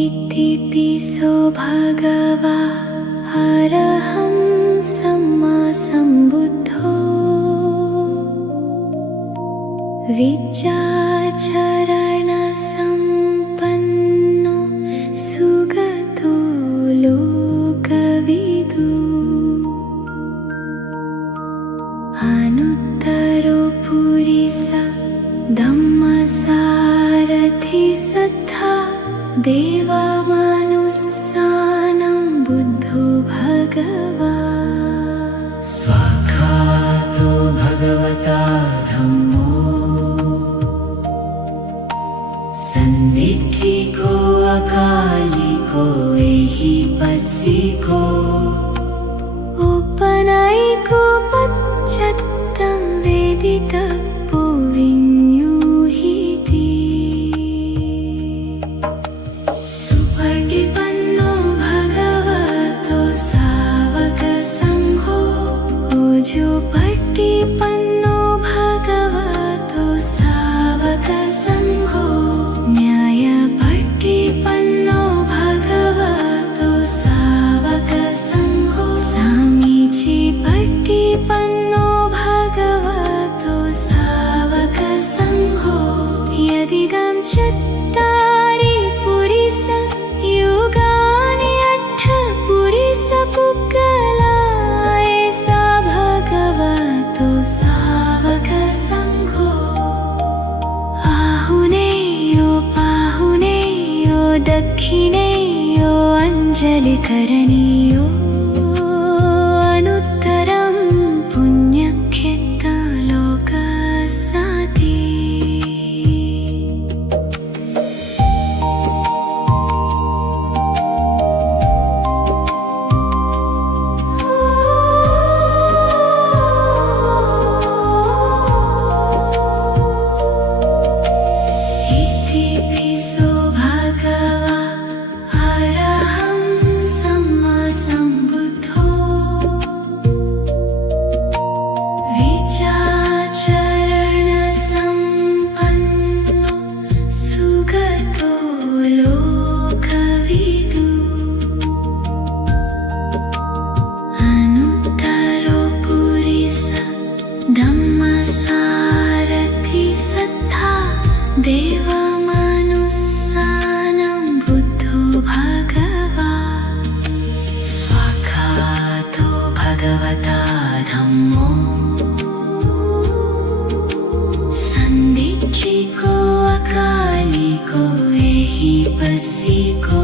इति पिसो भगवा अरहं सम्मा सम्बुद्धो विद्याचरणसम्पन्नो सुगतो लोकविदु अनुत्तरो पुरिस धम्मसारथि सद्धा देवमनुस्सानं बुद्धो भगवा स्वाखातो भगवता धम्मो सन्दिग्धिको अकालिको एहिपस्सिको उपनयिको पश्चात्तं वेदितव्यो विन्यूहिति सुपटिपन्नो भगवतो सावकसङ्घो ओजोपट्टिपन्नो भगवतो सावकसङ्घो न्यायपट्टिपन्नो भगवतो सावकसङ्घो सामीचीपट्टिपन्नो भगवतो सावकसङ्घो यदिदं चत्तारि पुरिस युगानि अट्ठ पुरिस पुक्कलाय सा भगवतो सावकसङ्घो आहुनेयो पाहुनेयो दक्षिणेयो अञ्जलिकरणीयो अनुत्तरं पुण्यक्षेत्रलोकसाति इति पिसो भगवा अरहं सम्मा सम्बुद्धो विद्याचरणसम्पन्नो सुगतो लोकविदु अनुत्तरो पुरिस धम्मसारथि सद्धा देवमनुस्सानं बुद्धो भगवा स्वाखातो भगवता धम्मो सन्दिग्धिको अकालिको एहिपस्सिको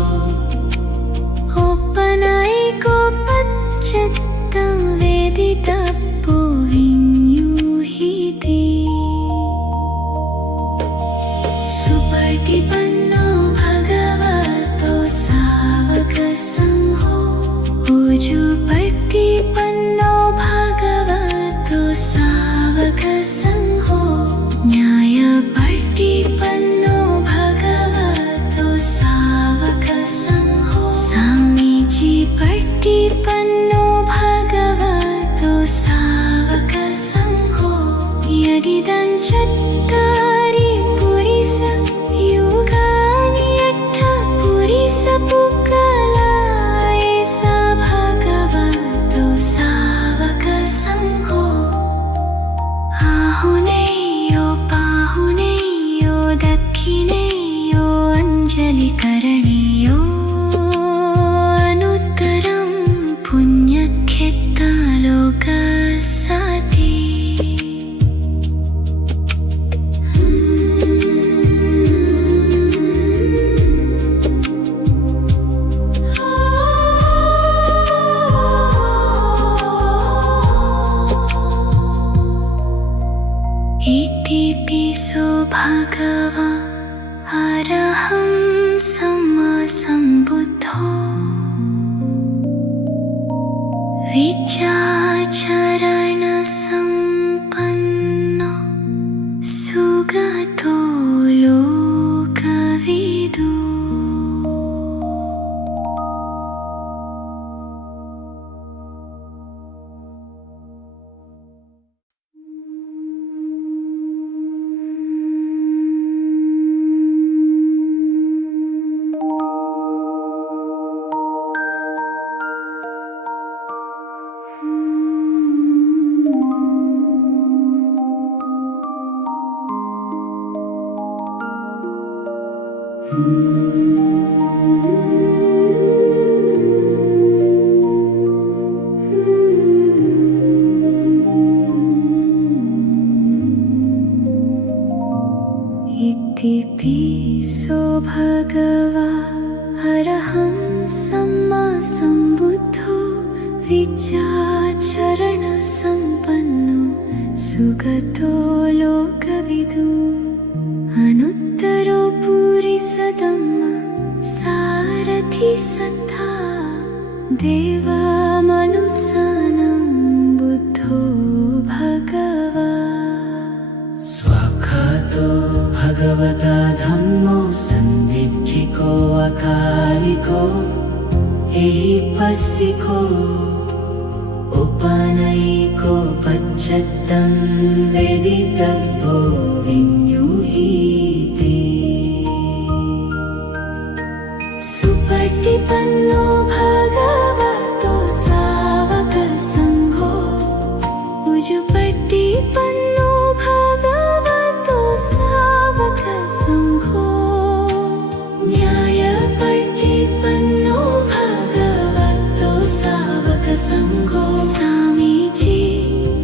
उपनयिको पश्चात्तं वेदितव्यो विन्यूहिति सुपटिपन्नो भगवतो सावकसङ्घो ओजोपट्टिपन्नो भगवतो सावकसङ्घो न्यायपट्टिपन्नो भगवतो सावकसङ्घो सामीचीपट्टिपन्नो इति पिसो भगवा अरहं सम्मा सम्बुद्धो विचाचरण सम्पन्नो सुगतो लोकविदु अनुत्तरो पुरिसदम्मा सारथि सद्धा देवमनुसानं बुद्धो भगवा स्वाख्यातो भगवता धम्मो सन्दिग्धिको अकालिको एहिपस्सिको उपनयिको पच्चत्तं वेदितव्यो विन्युहीति सुपटिपन्नो भगवतो सावकसङ्घो उजुपटिपन्नो भगवतो सावकसङ्घो न्यायपटिपन्नो भगवतो सावकसङ्घो स्वामीजी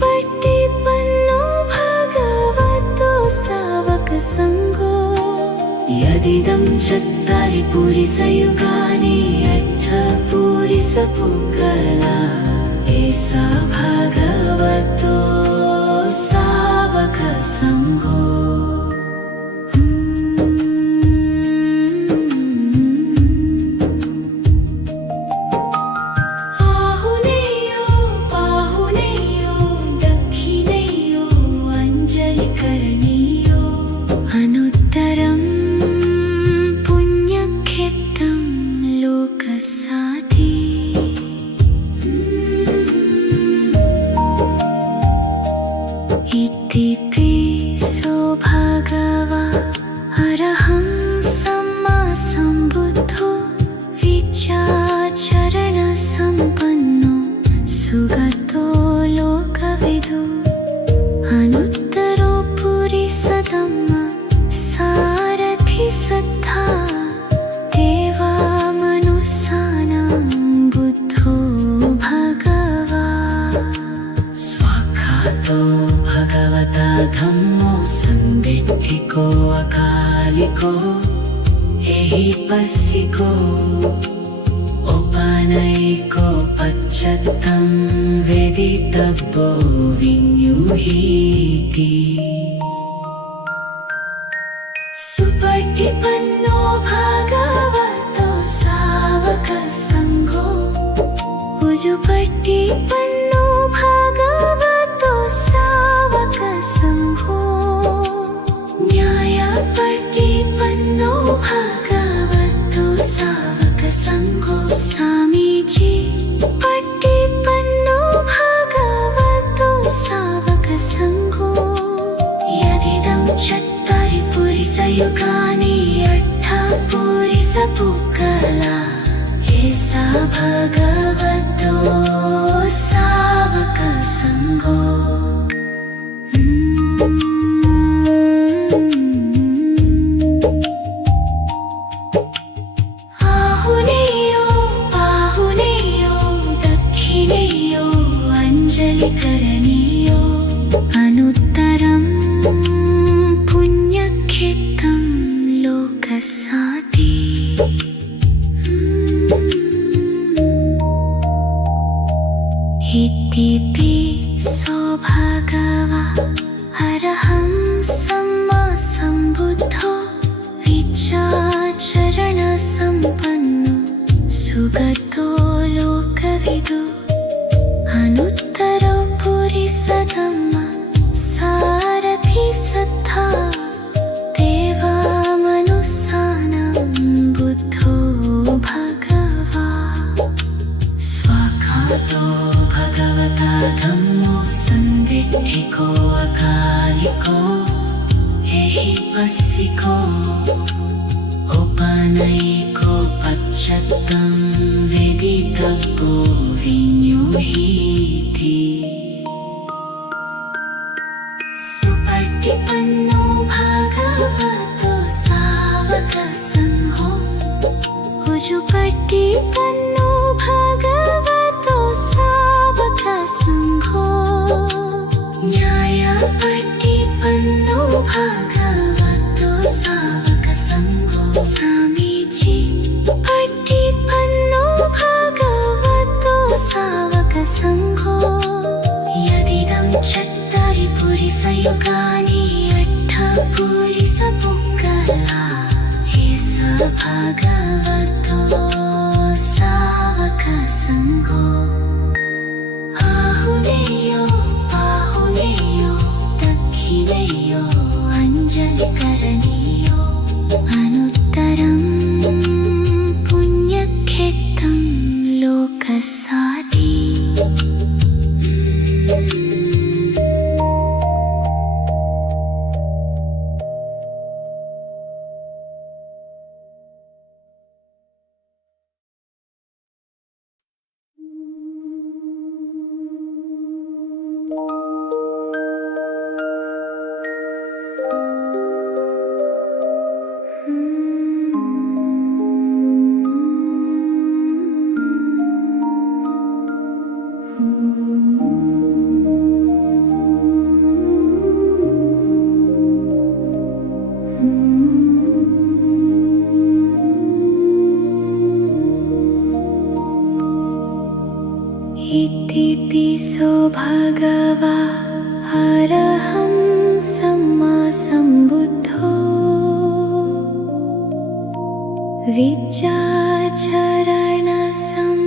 पटिपन्नो भगवतो सावकसङ्घो यदिदं चत्तारि पुरिसयुगानि अट्ठपुरिसपुङ्गला एषा भगवतो सावकसङ्घो आहुनेयो बाहुनेयो दक्षिणेयो अञ्जलिकरणीयो अनुत्तरं पुण्यक्षेत्रं लोकसाति इति पिसो भगवा अरहं सम्मा सम्बुद्धो विचाचरण सम्पन्नो सुगतो लोकविदु अनुत्तरो पुरिसदम्मा सारथि सद्धा देवमनुसानं बुद्धो भगवा स्वाख्यातो भगवता धम्मो सन्दिग्धिको अकालिको एहिपस्सिको उपनयिको पच्चत्तं वेदितव्यो विन्युहीति सुपटिपन्नो भगवतो सावकसङ्घो उजुपटिपन्नो भगवतो सावकसङ्घो न्यायपटिपन्नो भगवतो सावकसङ्घो स्वामीजी पटिपन्नो भगवतो सावकसङ्घो यदिदं चत्तारि पुरिसयुगानि अट्ठपुरिसपुङ्गला एषा भगवतो सावकसङ्घो आहुनेयो बाहुनेयो दक्षिणेयो अञ्जलिकरणीयो अनुत्तरं पुण्यक्षेत्रं लोकसाति इति पिसो भगवा अरहं सम्मा सम्बुद्धो विचाचरण सम्पन्नो सुगतो लोकविदु अनुत्तरो पुरिसदम्मा सारथि सद्धा देवमनुसानं बुद्धो भगवा स्वाख्यातो भगवता धम्मो सन्दिग्धिको अकालिको एहिपस्सिको उपनयिको पच्चत्तं वेदितव्यो विन्युहीति सुपटिपन्नो भगवतो सावकसङ्घो उजुपट्टिपन्नो भगवतो सावकसङ्घो न्यायपट्टिपन्नो भगवतो सावकसङ्घो सामीचि पट्टिपन्नो भगवतो सावकसङ्घो यदिदं चत्तारि पुरिसयुगानि अट्ठपुरिसपुक्कला भगवतो सावकसङ्घो आहुनेयो पाहुनेयो दक्षिणेयो अञ्जलिकरणीयो अनुत्तरं पुण्यक्षेत्रं लोकसाति इतिपिसो भगवा अरहं सम्मा सम्बुद्धो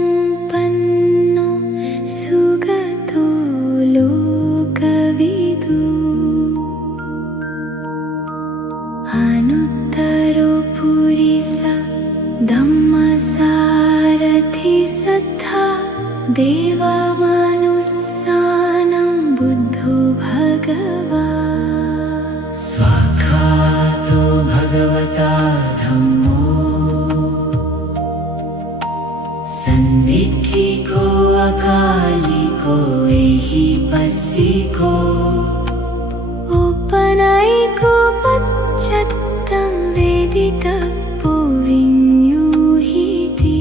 विचारचरणसम्पन्नो सुगतो लोकविदु अनुत्तरो पुरिस धम्मसारथि सद्धा देवमनुस्सानं बुद्धो भगवा स्वाखातो भगवता धम्मो संदिग्धिको अकालिको एहिपस्सिको उपनयिको पश्चात्तं वेदितव्यो विन्यूहिति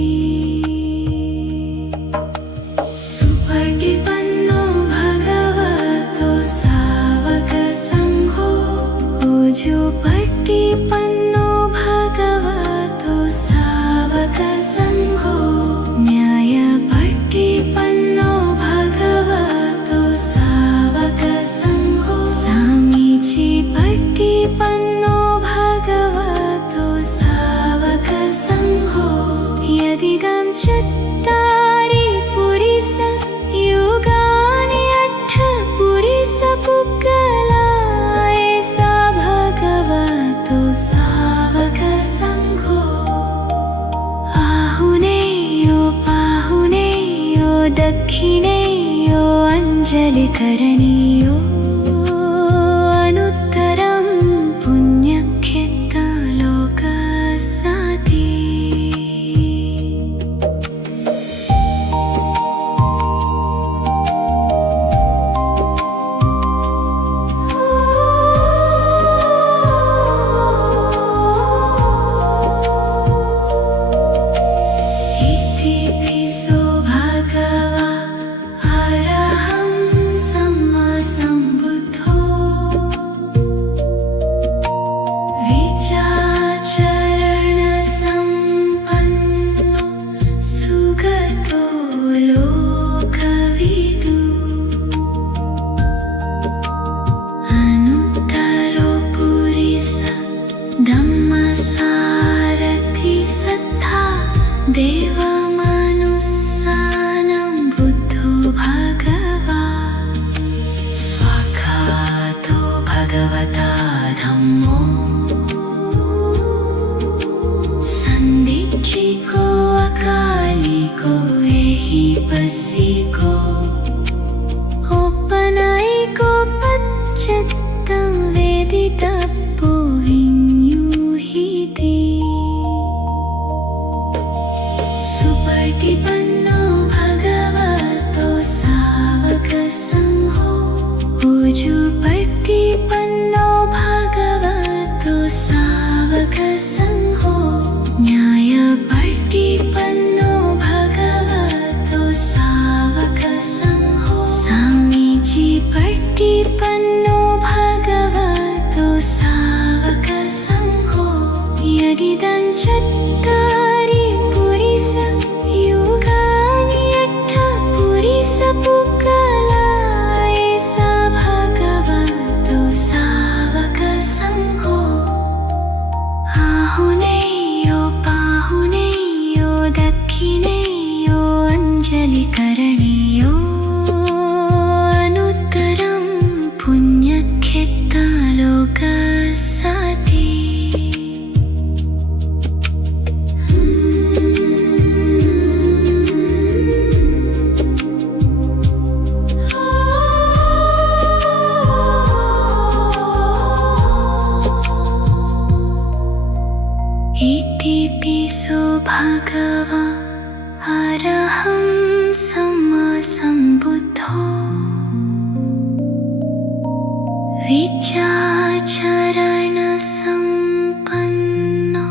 सुपटिपन्नो भगवतो सावकसङ्घो उजुपट्टिपन्नो भगवतो सावकसङ्घो न्यायपट्टिपन्नो भगवतो सावकसङ्घो सामीचि पट्टिपन्नो भगवतो सावकसङ्घो यदिदं चत्तारि पुरिसयुगानि अट्ठपुरिसपुक्कला एषा भगवतो सावकसङ्घो आहुनेयो पाहुनेयो दक्षिणेयो अञ्जलिकरणीयो अनुत्तरं पुण्यक्षेत्रं लोकसाति इतिपिसो भगवा अरहं सम्मा सम्बुद्धो विचारचरणसम्पन्नो सुगतो लोकविदु अनुत्तरो पुरिस धम्मसारथि सद्धा देवमनुस्सानं बुद्धो भगवा स्वाखातो भगवता धम्मो संदिग्धिको अकालिको एहिपस्सिको उपनयिको पश्चात्तं वेदितव्यो विन्यूहिति सुपटिपन्नो भगवतो सावकसङ्घो उजुपट्टिपन्नो भगवतो सावकसङ्घो न्यायपट्टि पिसो भगवा अरहं सम्मा सम्बुद्धो विद्याचरण सम्पन्नो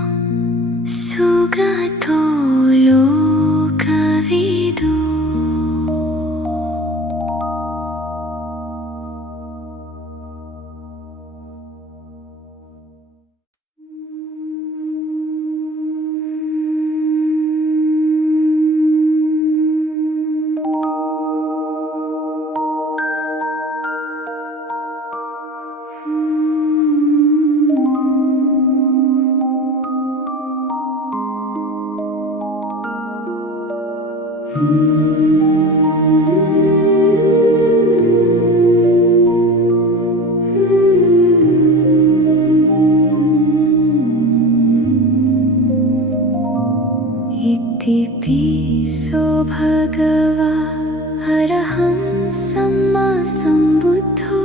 सुगतो लोकविदु। इति पिसो भगवा अरहं सम्मा सम्बुद्धो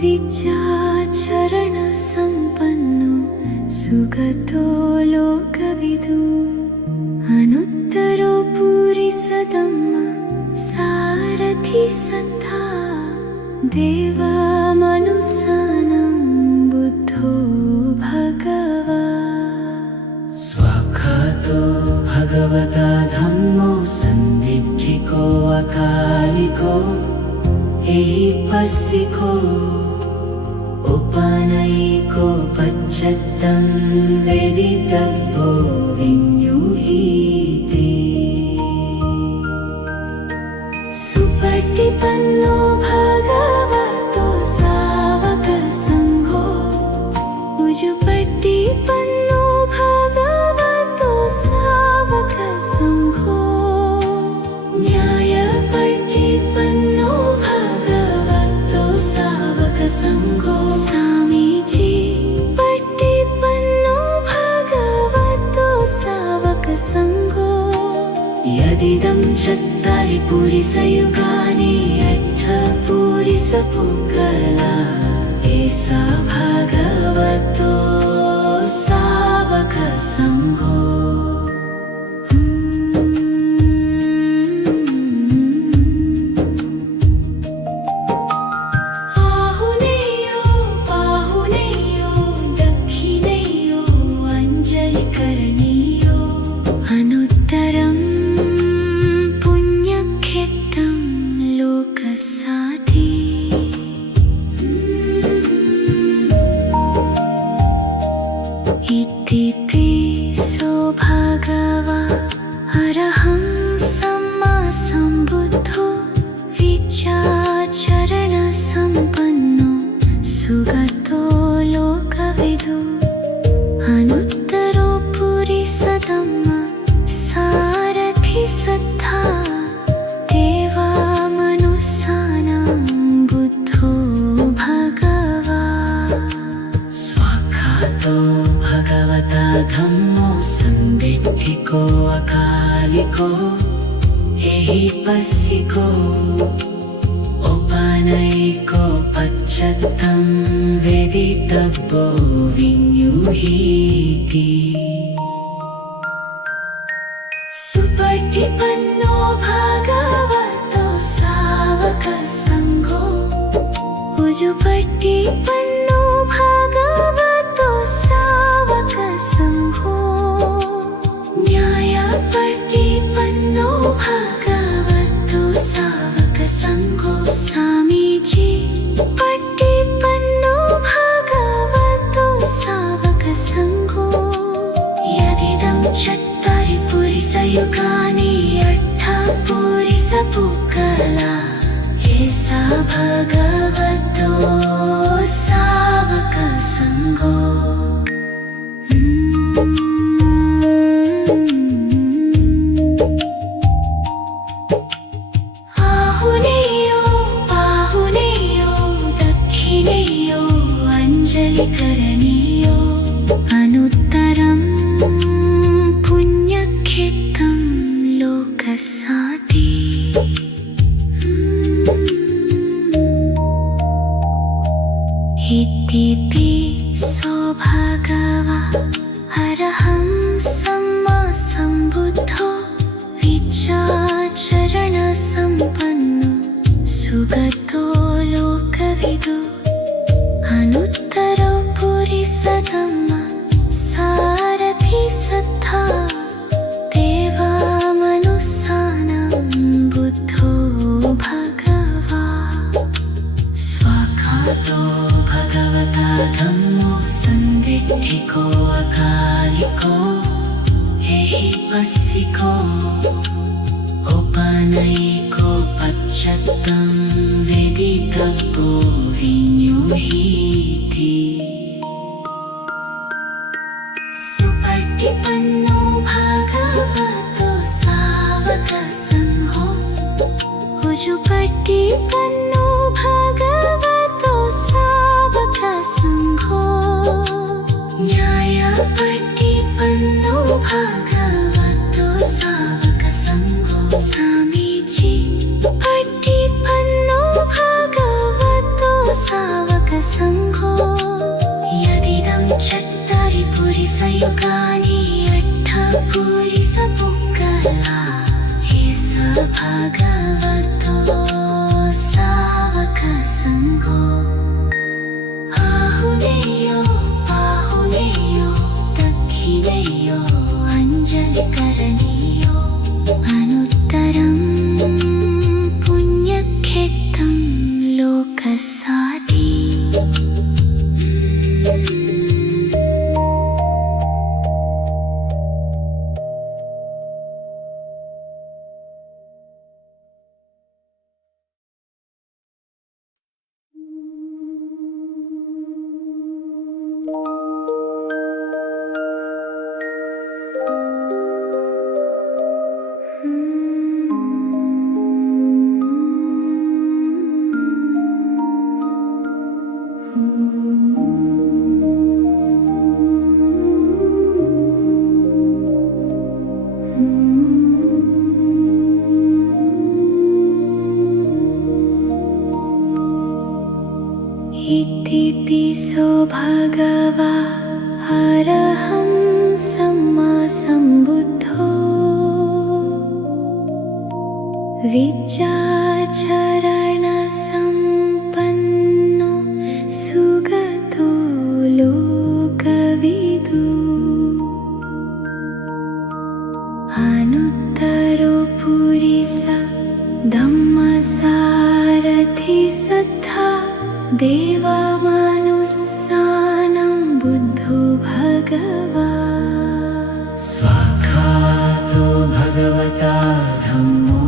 विद्याचरण सम्पन्नो सुगतो लोकविदु। अनुत्तरो पुरिसदम्मा सारथि सत्ता देवमनुसानं बुद्धो भगवा। स्वाखातो भगवता धम्मो सन्दिग्धिको अकालिको एहिपस्सिको उपनयिको पच्चत्तं वेदितव्यो विन्युहीति। सुपटिपन्नो भगवतो सावक संघो उजुपटिपन्नो भगवतो सावक संघो न्यायपटिपन्नो भगवतो सावक संघो स्वामीजी पटिपन्नो भगवतो सावक संघो। यदिदं चत्तारि पुरिसयुगानि अट्ठपुरिसपुङ्गला एषा भगवतो सावक संघो। आहुनेयो बाहुनेयो दक्षिणेयो अञ्जलिकरणीयो अनुत्तरं पुण्यक्षेत्रं लोकसाधि। इति पिसो भगवा अरहं सम्मा सम्बुद्धो विद्याचरण सम्पन्नो सुगतो लोकविदु। अनुत्तरो पुरिसदम्मा सारथि सत्ता देवमनुसानं बुद्धो भगवा। स्वाखातो भगवता धम्मो सन्दिग्धिको अकालिको एहिपस्सिको उपनयिको पच्चत्तं वेदितव्यो विन्युहीति। सुपटिपन्नो भगवतो सावक संघो उजुपटिपन्नो भगवतो सावक संघो न्यायपटिपन्नो भगवतो सावक संघो स्वामीजी पटिपन्नो भगवतो सावक संघो। यदिदं चत्तारि पुरिसयुगानि अट्ठपुरिसपुङ्गला एषा भगवतो सावक संघो। आहुनेयो बाहुनेयो दक्षिणेयो अञ्जलिकरणीयो अनुत्तरं पुण्यक्षेत्रं विदु अनुत्तरो पुरिसधम्म सारथि सद्धा देवामनुस्सानं बुद्धो भगवा स्वाखातो भगवता धम्मो संदिट्ठिको अकालिको एहिपस्सिको औपनयिको पश्चात्तं वेदितव्यो विन्युहीति सुपटिपन्नो भगवतो सावकसङ्घो उजुपटिपन्नो भगवतो सावकसङ्घो न्यायपटिपन्नो भगवतो सावकसङ्घो सामीचि पटिपन्नो भगवतो सावकसङ्घो यदिदं चत्तारि पुरिसयुगानि अट्ठपुरिसपुक्कला एष भगवतो सावकसङ्घो आहुनेयो पाहुनेयो दक्षिणेयो अञ्जलिकरणीयो अनुत्तरं पुण्यक्षेत्रं लोकसादि इतिपिसो भगवा अरहं सम्मा सम्बुद्धो विद्याचरणसम्पन्नो सुगतो लोकविदु अनुत्तरो पुरिस धम्मसारथि सद्धा देवामनुस्सानं बुद्धो भगवा स्वाखातो भगवता धम्मो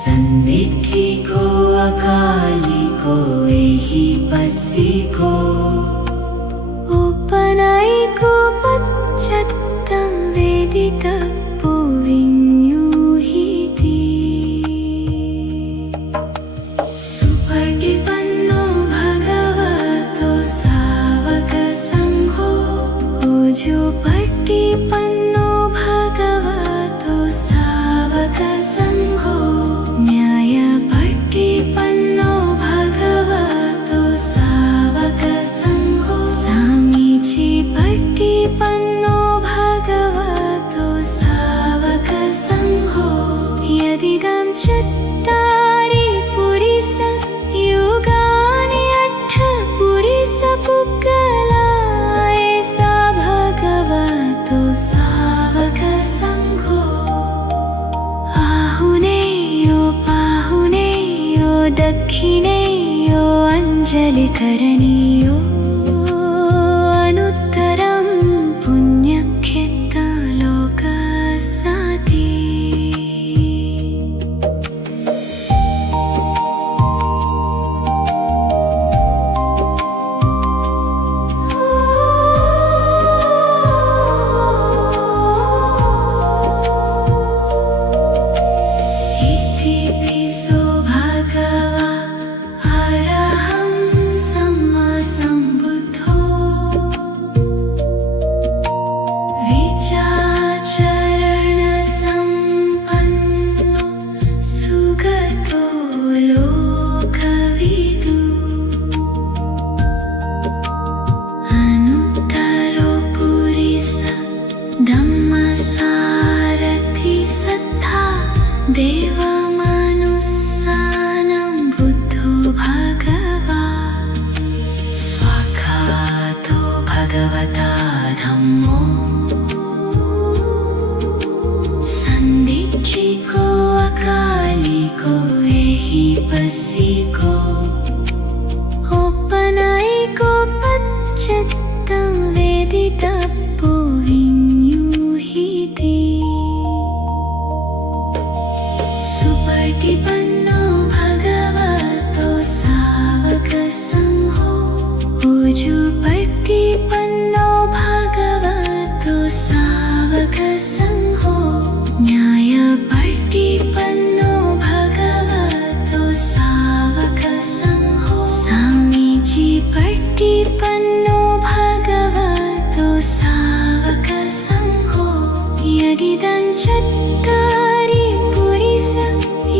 संदिट्ठिको अकालिको एहिपस्सिको औपनयिको पश्चात्तं वेदितव्यो विन्युहीति सुपटिपन्नो भगवतो सावकसङ्घो उजुपटिपन्नो भगवतो सावकसङ्घो न्यायपटिपन्नो भगवतो सावकसङ्घो सामीचि पटिपन्नो भगवतो सावकसङ्घो यदिदं चत्तारि पुरिसयुगानि अट्ठपुरिसपुक्कला एष भगवतो सावकसङ्घो आहुनेयो पाहुनेयो दक्षिणेयो अञ्जलिकरणीयो अनुत्तरं पुण्यक्षेत्रं लोकसादि इतिपिसो भगवा अरहं सम्मा यदिदं चत्तारि पुरिस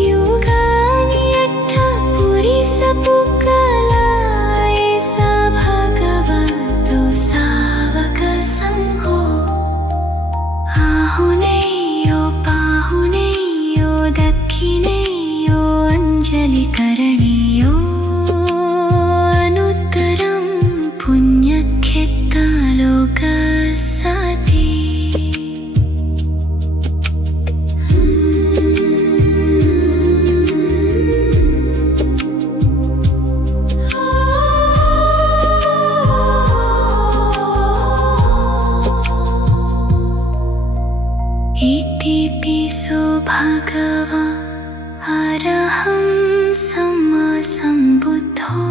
युगानि अट्ठ पुरिस पुक्कलाय सा भगवतो सावक संघो आहुनेयो पाहुनेयो दक्षिणेयो अंजलिकरणेयो अनुत्तरं पुण्यक्षेत्र लोकसाति इतिपिसो भगवा अरहं सम्मा सम्बुद्धो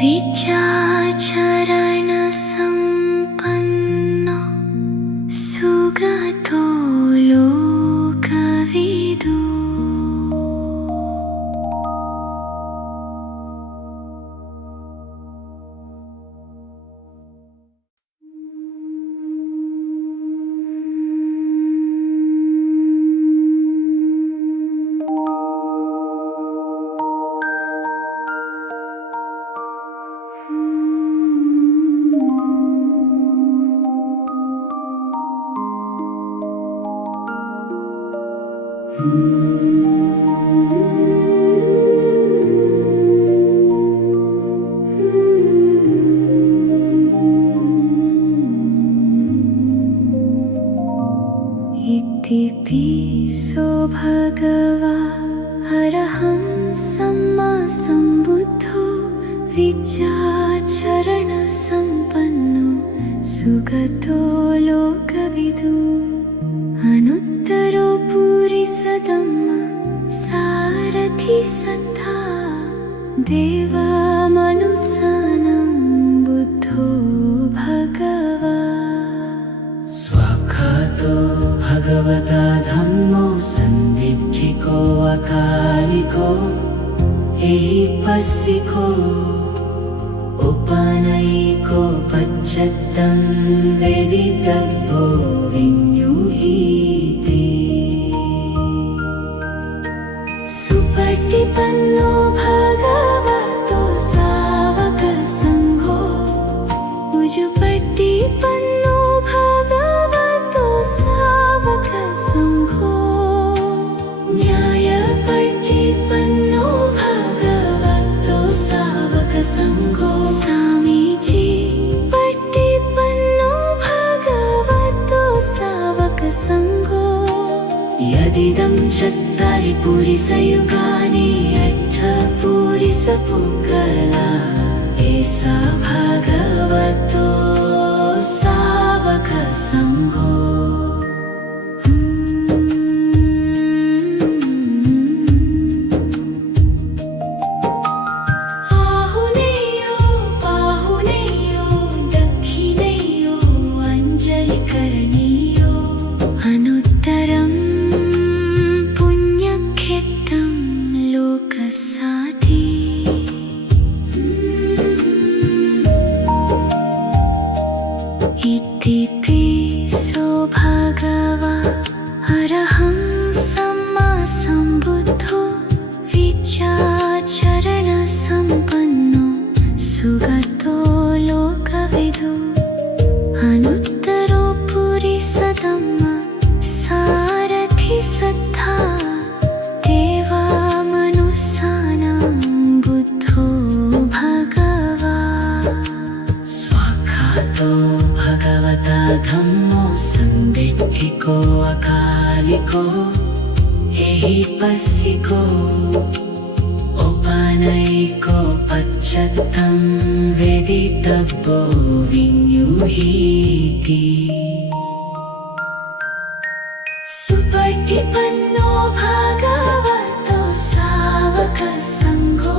विचाचरण सम्पन्नो सुगतो लोकविदु इतिपिसो भगवा अरहं सम्मा सम्बुद्धो विचाचरण सम्पन्नो सुगतो लोकविदु अनुत्तरो पुरिसधम्मा सारथि सत्ता देवमनुसानं बुद्धो भगवा स्वाख्यातो भगवता धम्मो सन्दिग्धिको अकालिको एहिपस्सिको उपनयिको पच्चत्तं वेदितव्यो विन्युहीति सुपटिपन्नो भगवतो सावक संघो उजुपटिपन्नो भगवतो सावक संघो न्यायपटिपन्नो भगवतो सावक संघो स्वामीजी पटिपन्नो भगवतो सावक संघो यदिदं चत्तारि पुरिसयुगानि अट्ठ पुरिस पुक्कला एषा भगवतो सावक संघो आहुनेयो पाहुनेयो दक्षिणेयो अंजलिकरणेयो अनुत्तरं पुण्यक्षेत्रं लोकसाति इतिपिसो भगवा अरहं सम्मा सम्बुद्धो विचाचरण सम्पन्नो सुगतो लोकविदु अनुत्तरो पुरिसधम्मा सारथि सत्ता देवमनुसानं बुद्धो भगवा स्वाख्यातो भगवता धम्मो सन्दिग्धिको अकालिको एहिपस्सिको उपनयिको पच्चत्तं वेदितव्यो विन्युहीति सुपटिपन्नो भगवतो सावक संघो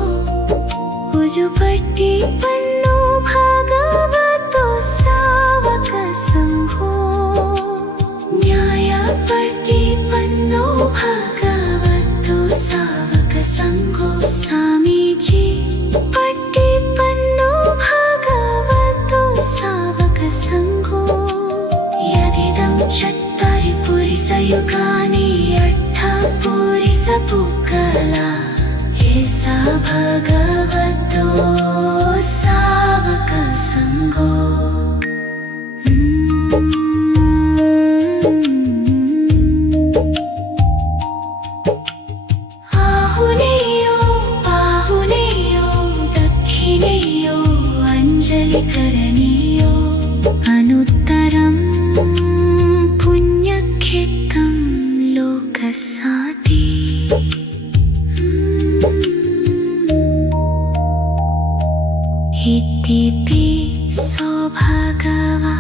उजुपटिपन्नो भगवतो सावक संघो न्यायपटिपन्नो भगवतो सावक संघो स्वामीजी पटिपन्नो भगवतो सावक संघो भगवा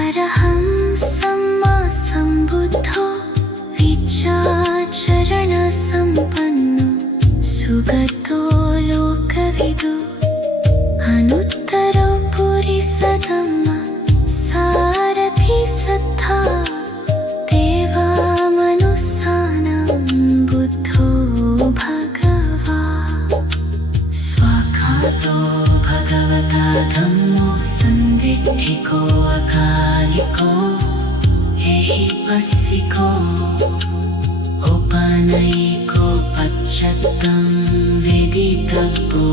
अरहं सम्मा सम्बुद्धो विचारणसम्पन्नो सुगतो लोकविदु अनुत्तरो पुरिसधम्मा सारथि सद्धा देवामनुसानं बुद्धो भगवा स्वाखातो भगवता धम्मो संदिट्ठिको अकालिको एहिपस्सिको औपनयिको पश्चात्तं वेदितव्यो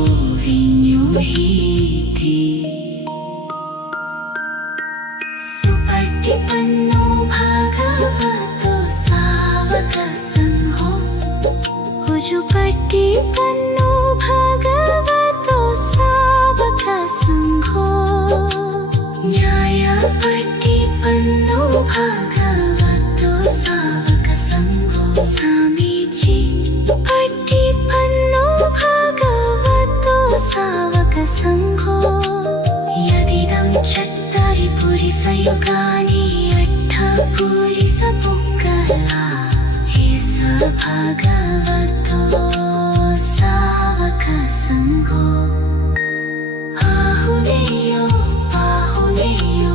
विन्युहीति सुपटिपन्नो भगवतो सावकसंघो उजुपटिपन्नो भगवतो सावकसंघो न्यायपटिपन्नो भगवतो सावकसंघो सामीची पटिपन्नो भगवतो सावकसंघो यदिदं चत्तारि पुरिसयुगानि अट्ठपुरिसपुक्कला हे स भगवतो सावकसंघो आहुनेयो बाहुनेयो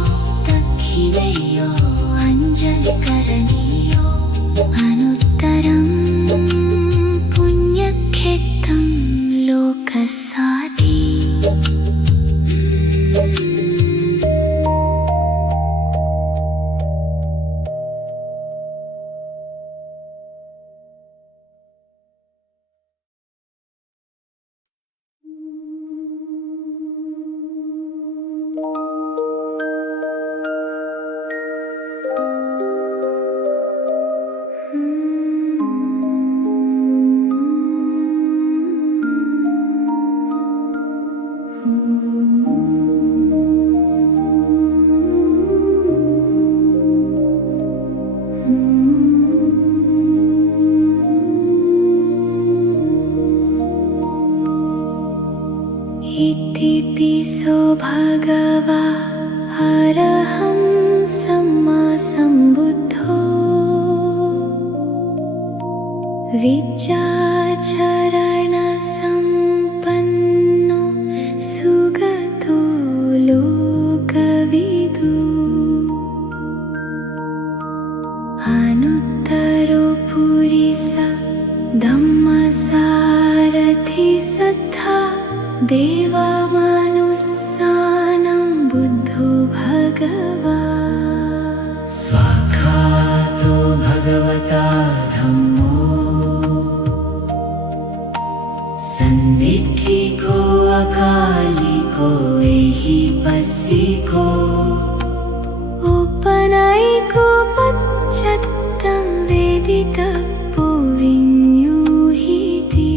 दक्षिणेयो अञ्जलिकरणीयो अनुत्तरं पुण्यक्षेत्रं लोकसाति इतिपिसो भगवा अरहं सम्मा सम्बुद्धो विचारणसम्पन्नो सुगतो लोकविदु अनुत्तरो पुरिस धम्मसारथि सद्धा देवामनुसानं बुद्धो भगवा स्वाखातो भगवता धम्मो संदिट्ठिको अकालिको एहिपस्सिको औपनयिको पश्चात्तं वेदितव्यो विन्युहीति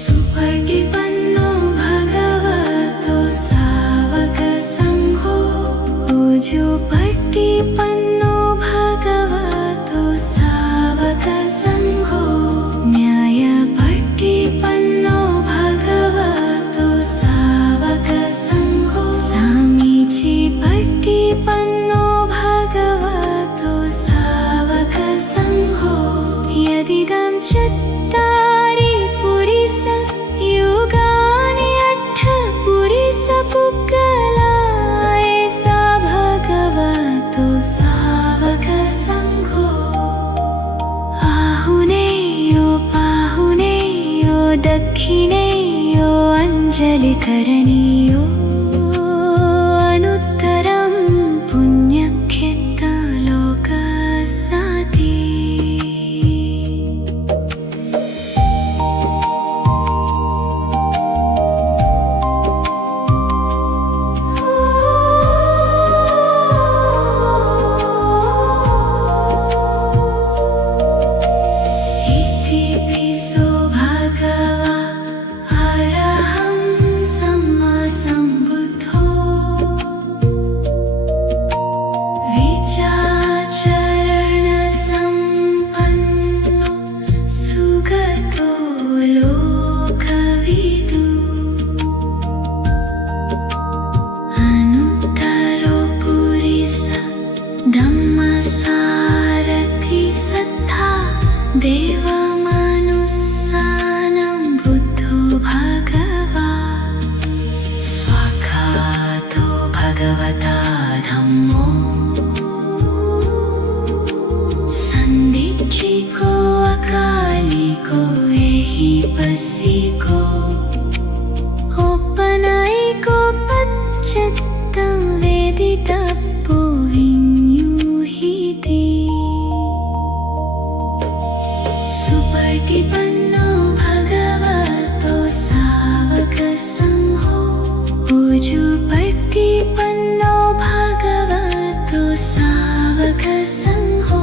सुपटिपन्नो भगवतो सावकसंघो उजुपटिपन्नो भगवतो सावकसंघो न्यायपटिपन्नो भगवतो सावकसंघो सामीची पटिपन्नो भगवतो सावकसंघो यदिदं चत्तारि पुरिसयुगानि अट्ठपुरिसपुक्कला एषा भगवतो सावकसंघो आहुनेयो बाहुनेयो दक्षिणेयो अञ्जलिकरणीयो अनुत्तरं पुण्यक्षेत्रं लोकसाति इतिपिसो भगवा अरहं सम्मा भगवता धम्मो संदीक्षिको अकालिको एहिपस्सिको औपनायिको पच्चत्तं वेदितप्पो विन्यूहिते सुपटिपन्नो भगवतो सावकसङ्घो उजुपटिपन्नो भगवतो सावकसङ्घो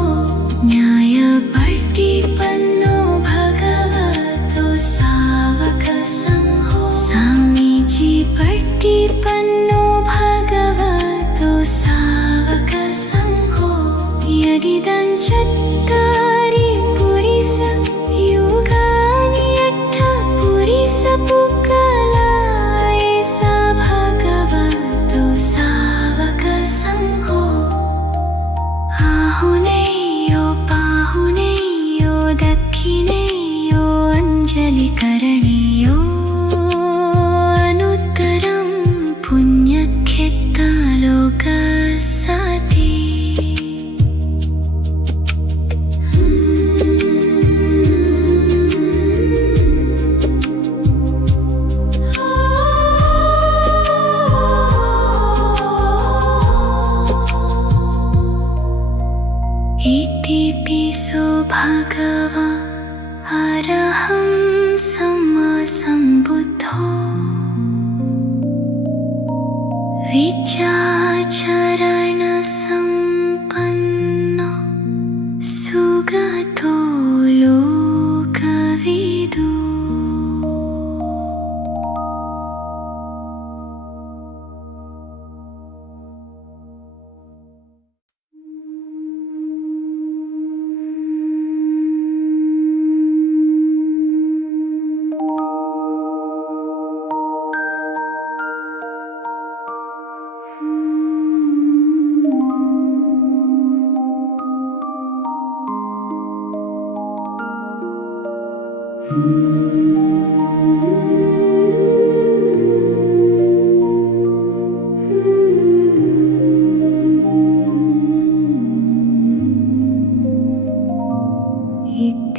न्यायपटिपन्नो भगवतो सावकसङ्घो सामीचिपटिपन्नो भगवतो सावकसङ्घो यदिदं चत्वारि पुरिसयुगानि अट्ठपुरिसपुक्कलाय सा भगवतो सावकसङ्घो आहुनेयो पाहुनेयो दक्षिणेयो अञ्जलिकरणेयो अनुत्तरं पुण्यक्षेत्ता लोकस्याति इतिपिसो भगवा अरहं सम्मा सम्बुद्धो विचारणसम्पन्नो सुगतो लोकविदु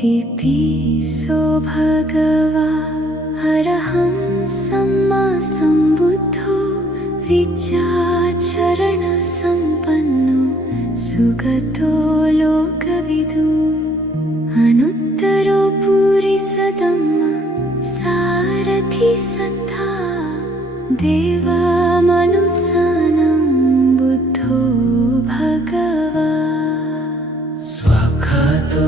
इतिपिसो भगवा अरहं सम्मा सम्बुद्धो विचारणसम्पन्नो सुगतो लोकविदु अनुत्तरो पुरिसधम्मा सारथि सद्धा देवमनुसानं बुद्धो भगवा स्वाक्षातो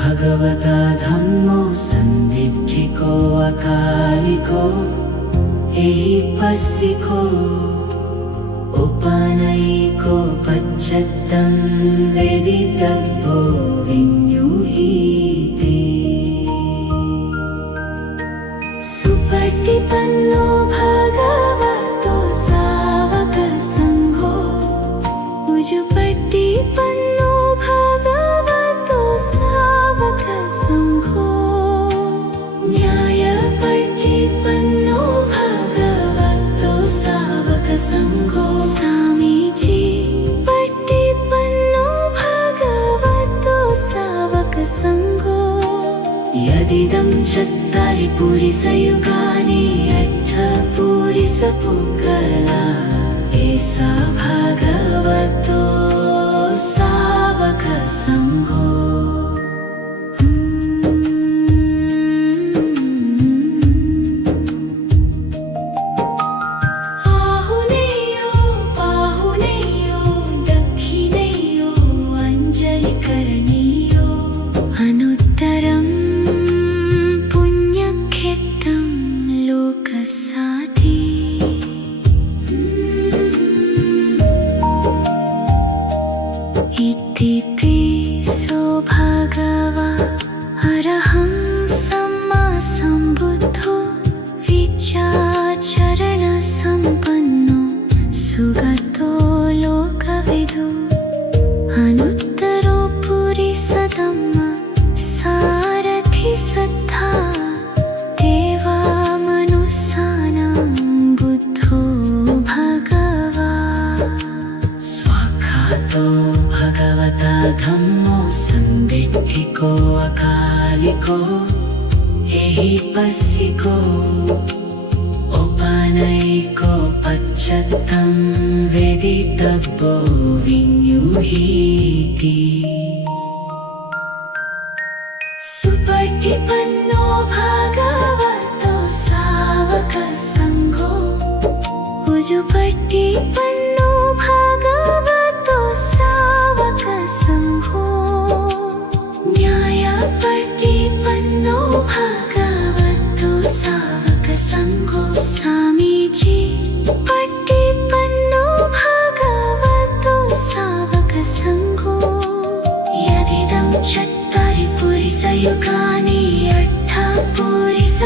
भगवता धम्मो संदीक्षिको अकालिको एहिपस्सिको औपनायिको पच्चत्तं वेदितप्पो विन्यूहिते सुपटिपन्नो भगवतो सावकसङ्घो उजुपटिपन्नो भगवतो सावकसङ्घो न्यायपटिपन्नो भगवतो सावकसङ्घो सामीचिपटिपन्नो भगवतो सावकसङ्घो यदिदं चत्वारि पुरिसयुगानि अट्ठपुरिसपुक्कला एषा भगवतो सावकसङ्घो आहुनेयो पाहुनेयो दक्षिणेयो अञ्जलिकरणेयो अनुत्तरं पुण्यक्षेत्रं लोकस्याति इतिपिसो भगवा को एहि पस्सिको ओपानैको पच्चत्तं वेदितव्यो विन्युहीति सुपटिपन्नो भगवतो सावकसङ्घो उजुपटिपन्नो भगवतो सावकसङ्घो न्यायपटिपन्नो भगवतो सावकसङ्घो स्वामीजी पटिपन्नो भगवतो सावकसङ्घो यदिदं चत्वारि पुरिसयुगानि अट्ठपुरिसपुक्कला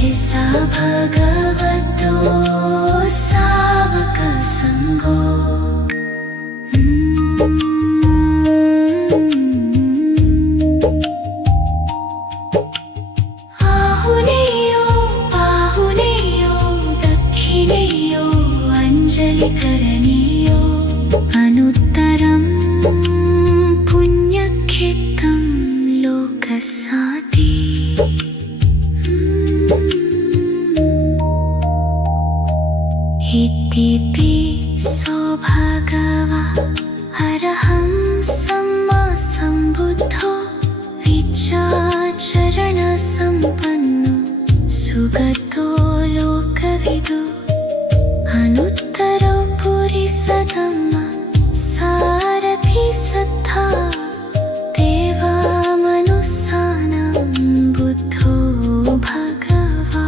एषा भगवतो सावकसङ्घो आहुनेयो बाहुनेयो दक्षिणेयो अञ्जलिकरणीयो अनुत्तरं पुण्यक्षेत्रं लोकसाति इतिपिसो भगवा अरहं सम्मा सम्बुद्धो विचारणसम्पन्नो सुगतो लोकविदु अनुत्तरो पुरिसधम्मा सारथि सद्धा देवामनुसानं बुद्धो भगवा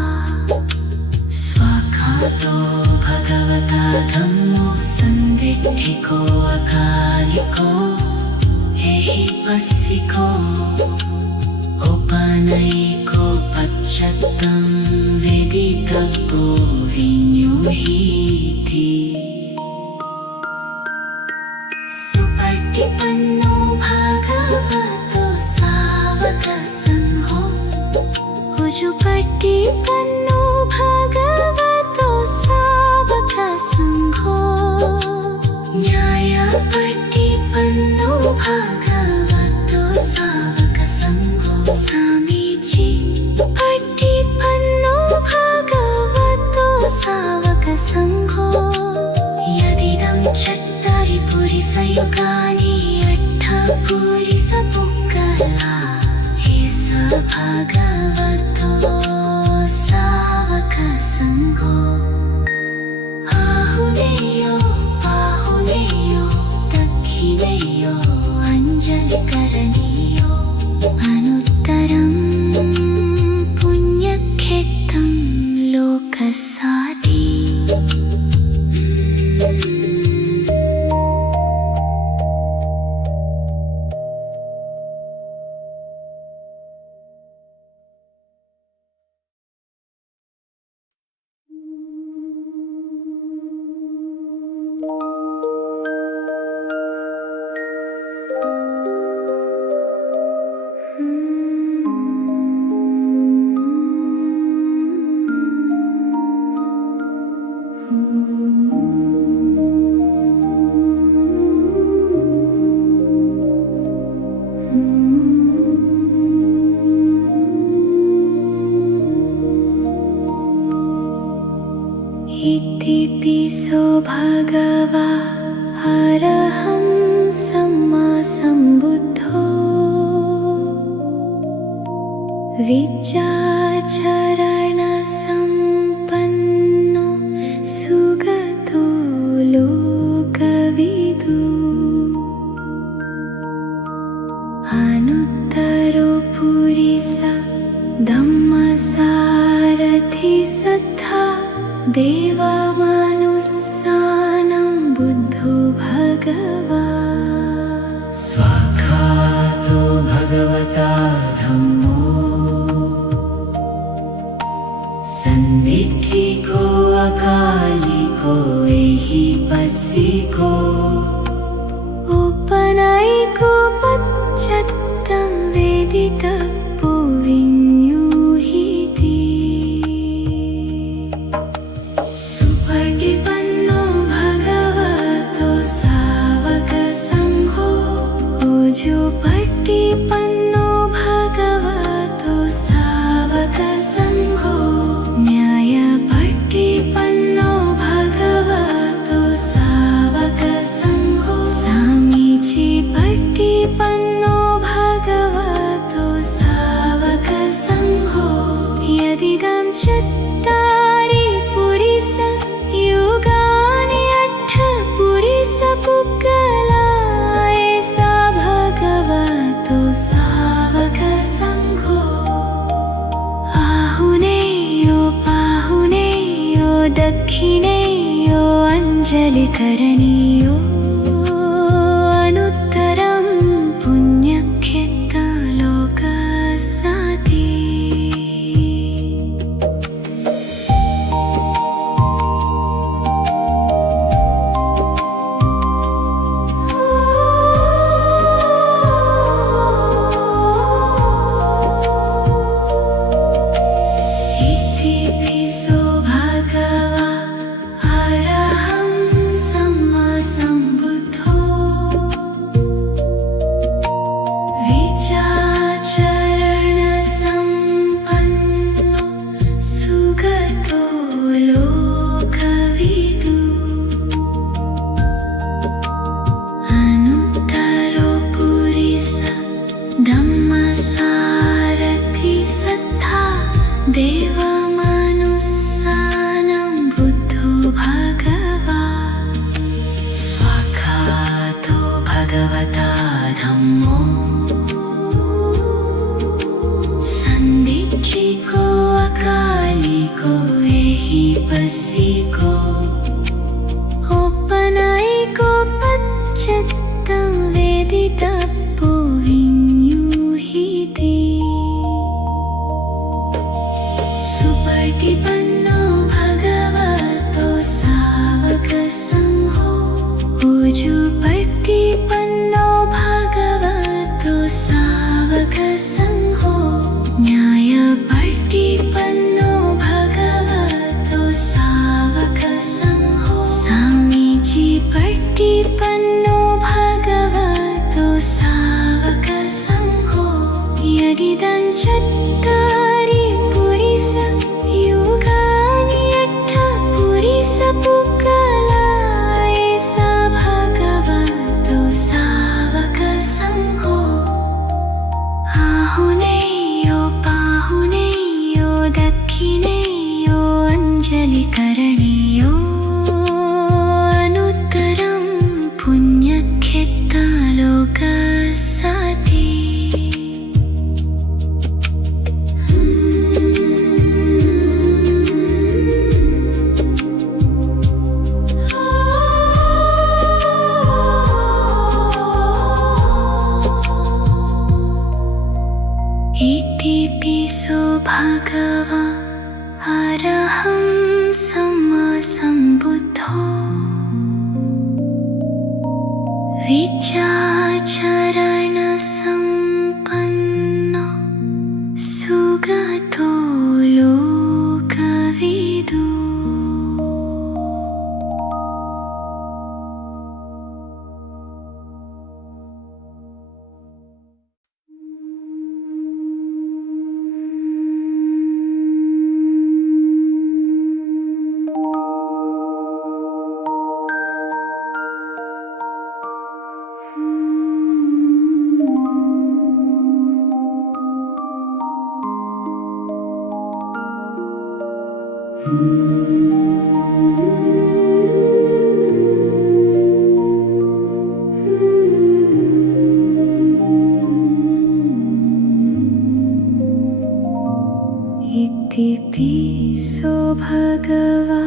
स्वाखातो भगवता धम्मो सन्दिट्ठिको अकालिको एहि पस्सिको ओपानैको पच्चत्तं वेदितव्यो विन्युहीति सुपटिपन्नो भगवतो सावकसङ्घो उजुपटिपन्नो भगवतो सावकसङ्घो न्यायपटिपन्नो भगवतो सावकसङ्घो स्वामीजी पटिपन्नो भगवतो सावकसङ्घो यदिदं चत्वारि पुरिसयुगानि अट्ठपुरिसपुक्कला एषा भगवतो सावकसङ्घो आहुनेयो बाहुनेयो दक्षिणेयो अञ्जलिकरणीयो अनुत्तरं पुण्यक्षेत्रं लोकसाति इतिपिसो भगवा अरहं सम्मा सम्बुद्धो विचारणसम्पन्नो सुगतो लोकविदु अनुत्तरो पुरिसा धम्मसारथि सद्धा देवामनुसानं बुद्धो भगवा स्वाखातो भगवता धम्मो सन्दिट्ठिको अकालिको एहि पस्सिको ओपनैको पच्चत्तं वेदितव्यो विन्युहीति सुपटिपन्नो भगवतो सावकसङ्घो उजुपटिपन्नो दक्षिणेयो अञ्जलिकरणीयो अनुत्तरं पुण्यक्षेत्रलोकसाति देवमनुस्सानं बुद्धो भगवा स्वाखातो भगवता धम्मो सन्दिग्धिको अकालिको एहिपस्सिको औपनयिको पच्चत्तं वेदितप्पो विन्यूहिते सुपटिपन्नो भगवतो सावकसङ्घो उजुपटिपन्नो भगवतो सावकसङ्घो न्यायपटिपन्नो भगवतो सावकसङ्घो सामीचिपटिपन्नो भगवतो सावकसङ्घो यदिदं चत्वारि युगानि अट्ठपुरिसपुक्कलाय स भगवतो सावकसङ्घो आहुनेयो पाहुनेयो दक्षिणेयो अञ्जलिकरणीयो अनुत्तरं पुण्यक्षेत्रलोकसाति इतिपिसो भगवा अरहं सम्मा सम्बुद्धो विचाचरणसम्पन्नो सुगतो लोकविदु इतिपिसो भगवा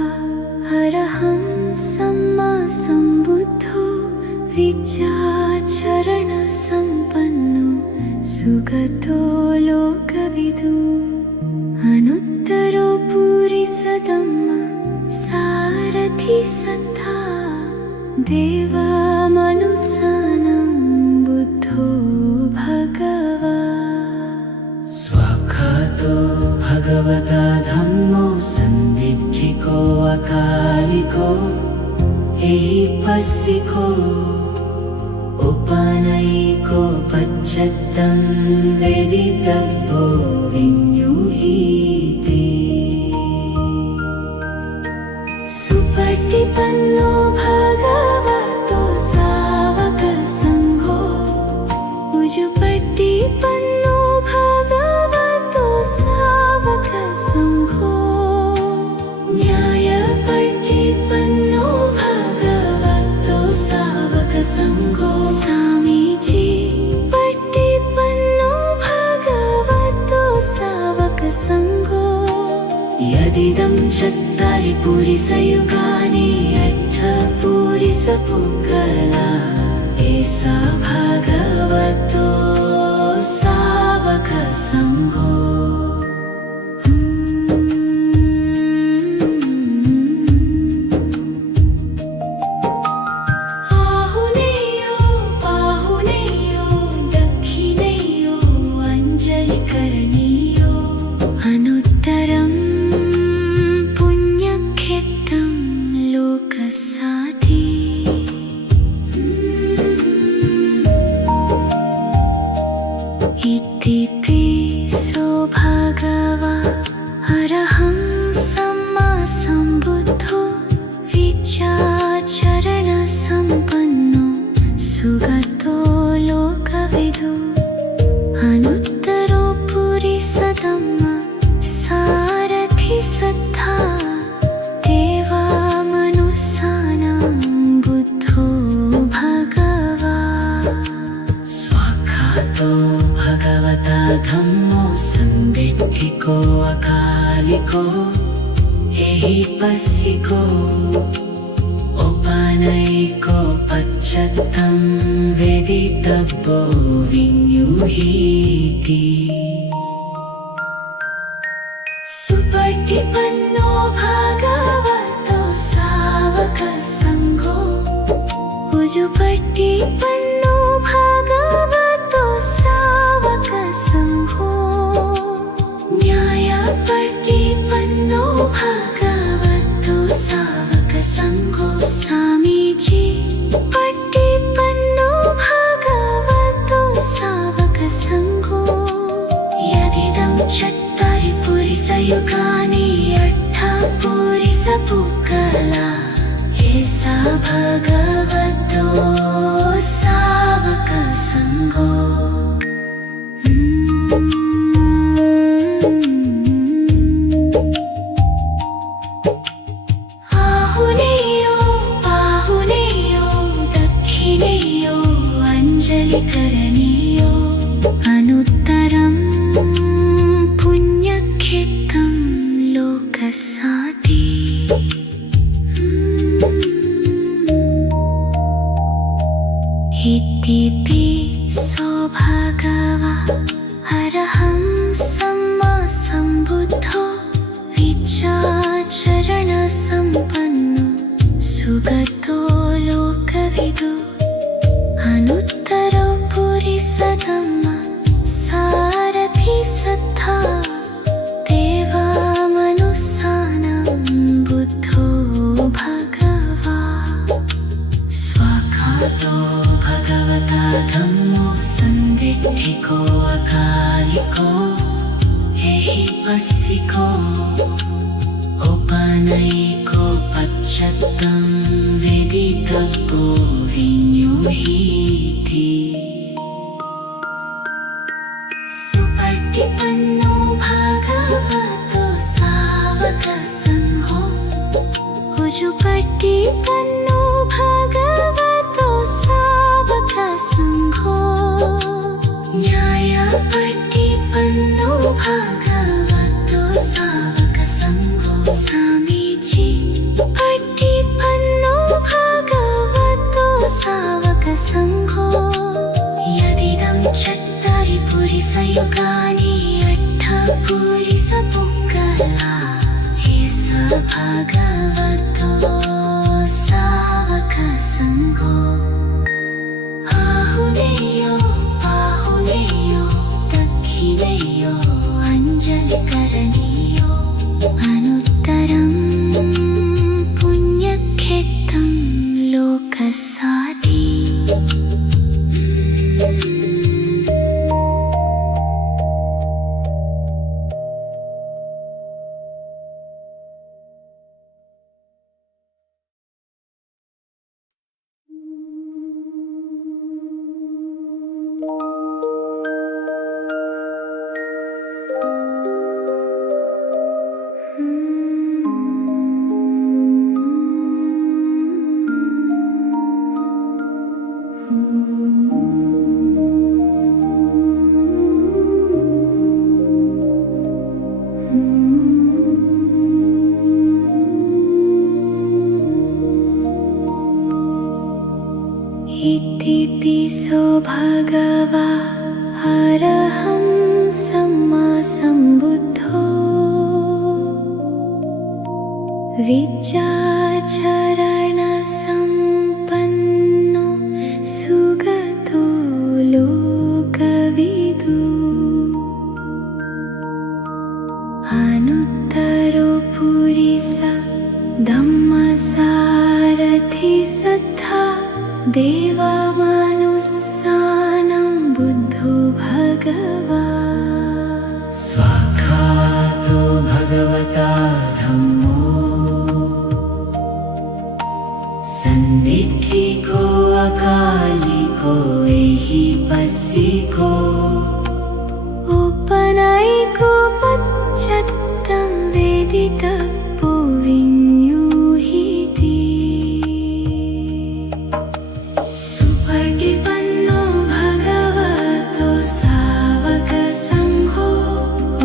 अरहं सम्मा सम्बुद्धो विचाचरणसम्पन्नो सुगतो लोकविदु अनुत्तरो पुरिसधम्मा सारथि सद्धा देवमनुस्सानं बुद्धो भगवा स्वाखातो भगवता धम्मो सन्दिग्धिको अकालिको एहिपस्सिको औपनयिको पच्चत्तं वेदितव्यो विन्यूहिते सुपटिपन्नो भगवतो सावकसङ्घो उजुपटिपन्नो भगवतो सावकसङ्घो न्यायपटिपन्नो भगवतो सावकसङ्घो सामीचिपटिपन्नो भगवतो सावकसङ्घो यदिदं चत्वारि पुरिसयुगानि अट्ठपुरिसपुङ्गला एसा भगवतो सावकसङ्घो आहुनेयो पाहुनेयो दक्षिणेयो अञ्जलिकरणीयो अनुत्तरं पुण्यक्षेत्रं लोकसाति इतिपिसो भगवा अरहं सम्मा सम्बुद्धो विचारणसम्पन्नो सुगतो लोकविदु अनुत्तरो पुरिसधम्मा सारथि सद्धा देवामनुसानं बुद्धो भगवा स्वाखातो भगवता धम्मो संदिग्धिको अकालिको एहिपस्सिको औपानयिको पच्चत्तं वेदितव्यो विन्युहीति सुपटिपन्नो भगवतो सावकसङ्घो उजुपटिपन्नो भगवतो सावकसङ्घो न्यायपटिपन्नो भगवतो सावकसङ्घो स्वामीजी पटिपन्नो भगवतो सावकसङ्घो यदिदं चत्वारि पुरिसयुगानि अट्ठपुरिसपुङ्गला एसा भगवतो सावकसङ्घो आहुनेयो पाहुनेयो दक्षिणेयो अञ्जलिकरणीयो अनुत्तरं पुण्यक्षेत्रं लोकसाति इतिपिसो भगवा अरहं सम्मा सम्बुद्धो विचारणसम्पन्नो सुगतो लोकविदु अनुत्तरो पुरिसधम्मा सारथि सद्धा देवामनुसानं बुद्धो भगवा स्वाखातो भगवता धम्मो संदिग्धिको अकालिको एहिपस्सिको औपानयिको पच्चत्तं वेदितव्यो विन्युहीति सुपटिपन्नो भगवतो सावकसङ्घो उजुपटिपन्नो भगवतो सावकसङ्घो न्यायपटिपन्नो भगवतो सावकसङ्घो स्वामीजी पटिपन्नो भगवतो सावकसङ्घो यदिदं चत्वारि पुरिसयुगानि अट्ठपुरिसपुङ्गला एसा भगवतो सावकसङ्घो इति पिसो भगवा अरहं सम्मा सम्बुद्धो विद्याचरणसम्पन्नो सुगतो लोकविदु अनुत्तरो पुरिस धम्मसारथि सद्धा देवमनुस्सानं बुद्धो भगवा स्वाखातो भगवता धम्मो संदिग्धिको अकालिको एहिपस्सिको उपनयिको पश्चात्तं वेदितव्यो विन्यूहिति सुपटिपन्नो भगवतो सावकसङ्घो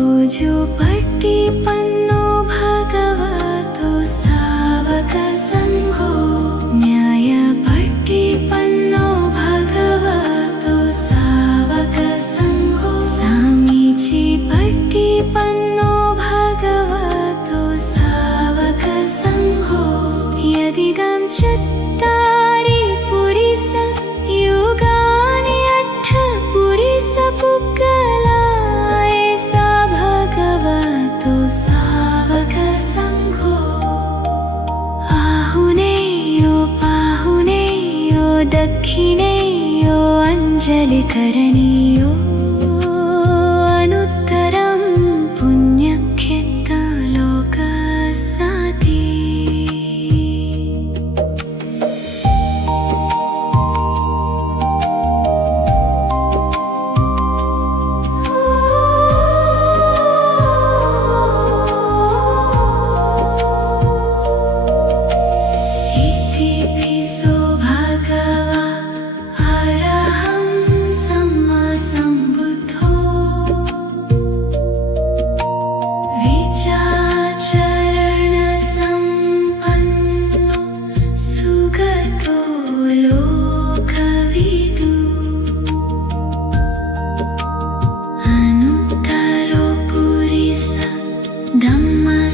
ओजोपटिपन्नो भगवतो सावकसङ्घो न्यायपटिपन्नो भगवतो सावकसङ्घो सामीचीपटिपन्नो भगवतो सावकसङ्घो यदिदं चत्तारि पुरिस युगानि अट्ठ पुरिस पुक्कलाय सा भगवतो सावकसङ्घो आहुनेयो पाहुनेयो दक्षिणेयो अञ्जलिकरणीयो अनुत्तरं पुण्यक्षेत्रलोकसाति इति पिसो भगवा अरहं सम्मा सम्बुद्धो विद्याचरणसम्पन्नो सुगतो लोकविदु अनुत्तरो पुरिस धम्मसारथि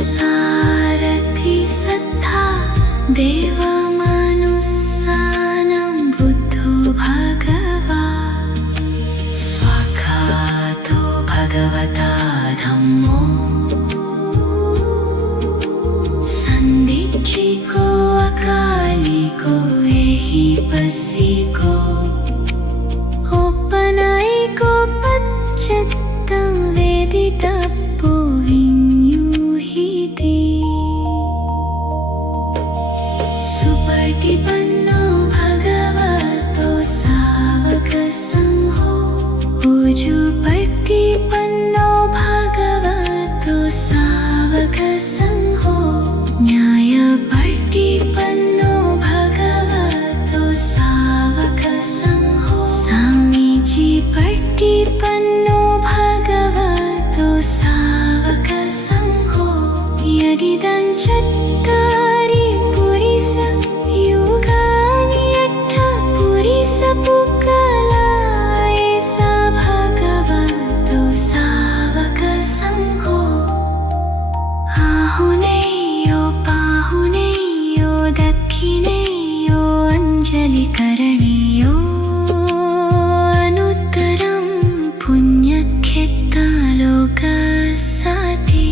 सद्धा देवमनुस्सानं बुद्धो भगवा स्वाखातो भगवता धम्मो संदिग्धिको अकालिको एहिपस्सिको उपनयिको पश्चात्तं वेदितव्यो विन्यूहिति सुपटिपन्नो भगवतो सावकसङ्घो ओजोपटिपन्नो भगवतो सावकसङ्घो न्यायपटिपन्नो भगवतो सावकसङ्घो सामीचीपटिपन्नो भगवतो सावकसङ्घो यदिदं चत्तारि पुरिस युगानि अट्ठ पुरिस पुक्कलाय सा भगवतो सावकसङ्घो आहुनेयो पाहुनेयो दक्षिणेयो अञ्जलिकरणीयो अनुत्तरं पुण्यक्षेत्रलोकसाति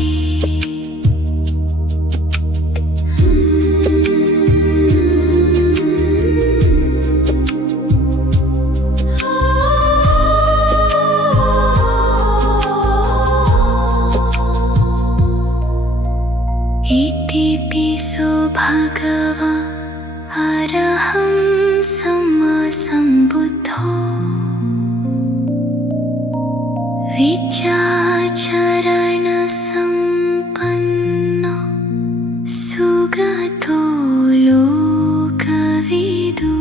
इति पिसो भगवा अरहं सम्मा सम्बुद्धो विद्याचरणसम्पन्नो सुगतो लोकविदु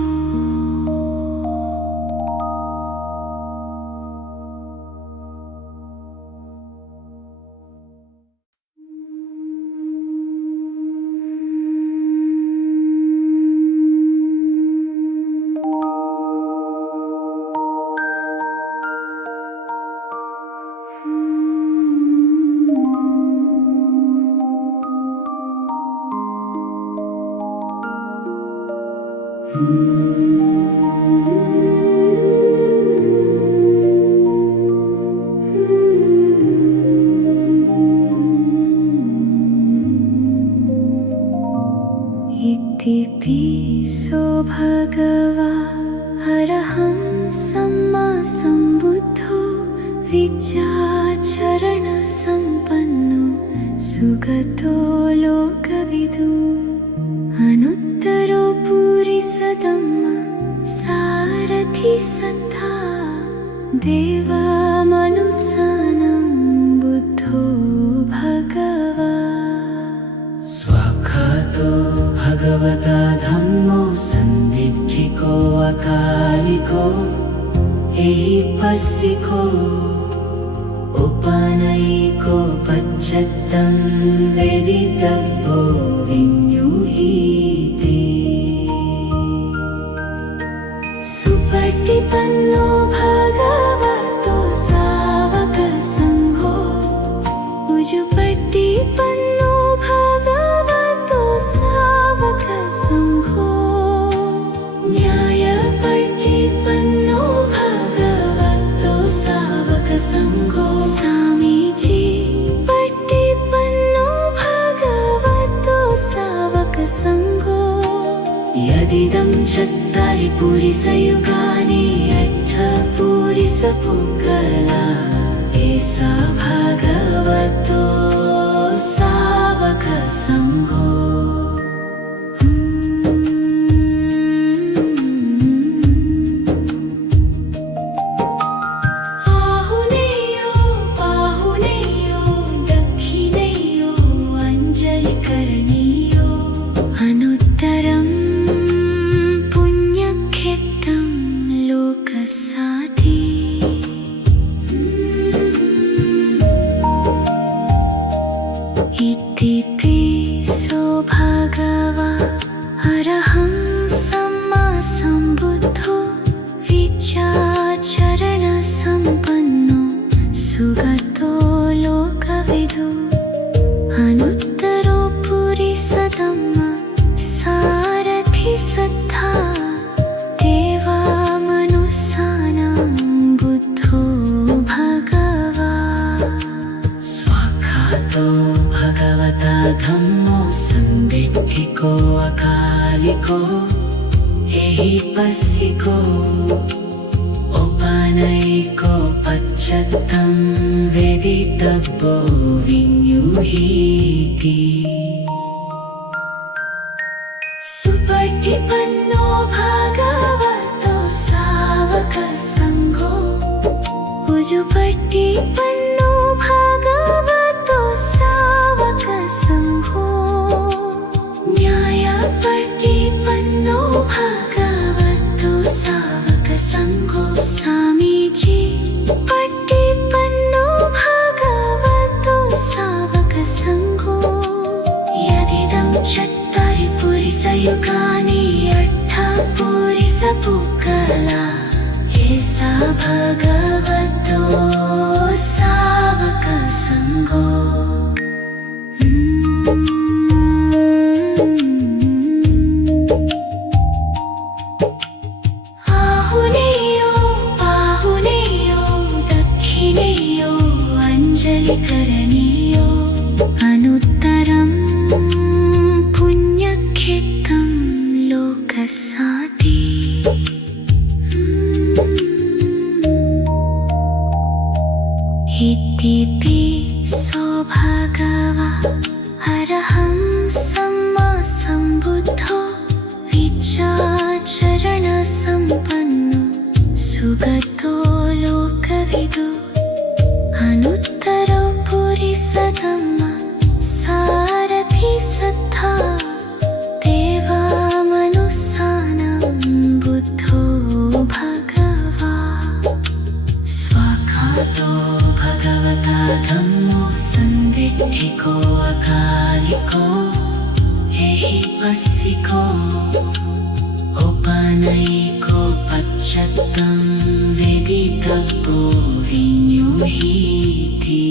इतिपिसो भगवा अरहं सम्मा सम्बुद्धो विद्याचरणसम्पन्नो सुगतो लोकविदु अनुत्तरो पुरिसदम्मा सारथि सत्ता देवमनुसानं बुद्धो भगवा स्वाख्यातो भगवता धम्मो सन्दिग्धिको अकालिको एहिपस्सिको उपनयिको पच्चत्तं वेदितव्यो विन्युहीति सुपटिपन्नो भगवतो सावकसङ्घो उजुपटिपन्नो भगवतो सावकसङ्घो न्यायपटिपन्नो भगवतो सावकसङ्घो स्वामीजी पटिपन्नो भगवतो सावकसङ्घो यदिदं चत्तारि पुरिसयुगानि अट्ठपुरिसपुङ्गला एषा भगवतो सावकसङ्घो आहुनेयो बाहुनेयो दक्षिणेयो अञ्जलिकरणीयो अनुत्तरं पुण्यक्षेत्रं लोकसाधि इतिपिसो भगवा अरहं सम्मा सम्बुद्धो विद्याचरणसम्पन्नो सुगतो लोकविदु अनुत्तरो पुरिसदम्मा सारथि सत्ता देवमनुसानं बुद्धो भगवा स्वाख्यातो भगवता धम्मो सन्दिग्धिको अकालिको एहिपस्सिको उपनयिको पच्चत्तं वेदितव्यो विन्युहीति सुपटिपन्नो भगवतो सावकसङ्घो उजुपटिपन्नो भगवतो सावकसङ्घो न्यायपटिपन्नो भगवतो सावकसङ्घो स्वामीजी पटिपन्नो भगवतो सावकसङ्घो यदिदं चत्तारि पुरिसयुगानि अट्ठपुरिसपुङ्गला एषा भगवतो सावकसङ्घो आहुनेयो बाहुनेयो दक्षिणेयो अञ्जलिकरणीयो अनुत्तरं पुण्यक्षेत्रं लोकसाधि इतिपिसो भगवा अरहं सम्मा सम्बुद्धो विद्याचरणसम्पन्नो सुगतो लोकविदु अनुत्तरो पुरिसदम्मा सारथि सत्ता देवमनुसानं बुद्धो भगवा स्वाख्यातो भगवता धम्मो सन्दिग्धिको अकालिको एहिपस्सिको उपनयिको पच्चत्तं वेदितव्यो विन्युहीति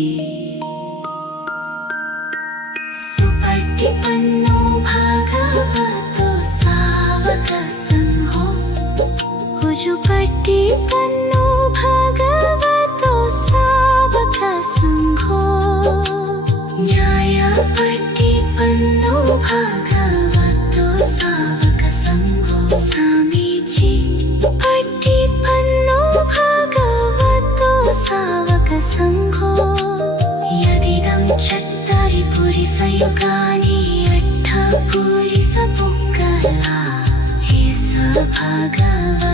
सुपटिपन्नो भगवतो सावकसङ्घो जुपट्टि पन्नो भगवतो सावक संघो न्यायपट्टि पन्नो भगवतो सावक संघो सामीची पट्टि पन्नो भगवतो सावक संघो यदिदं चत्तारि पुरिसयुगानि अट्ठ पुरिसपुक्कला हे स भगव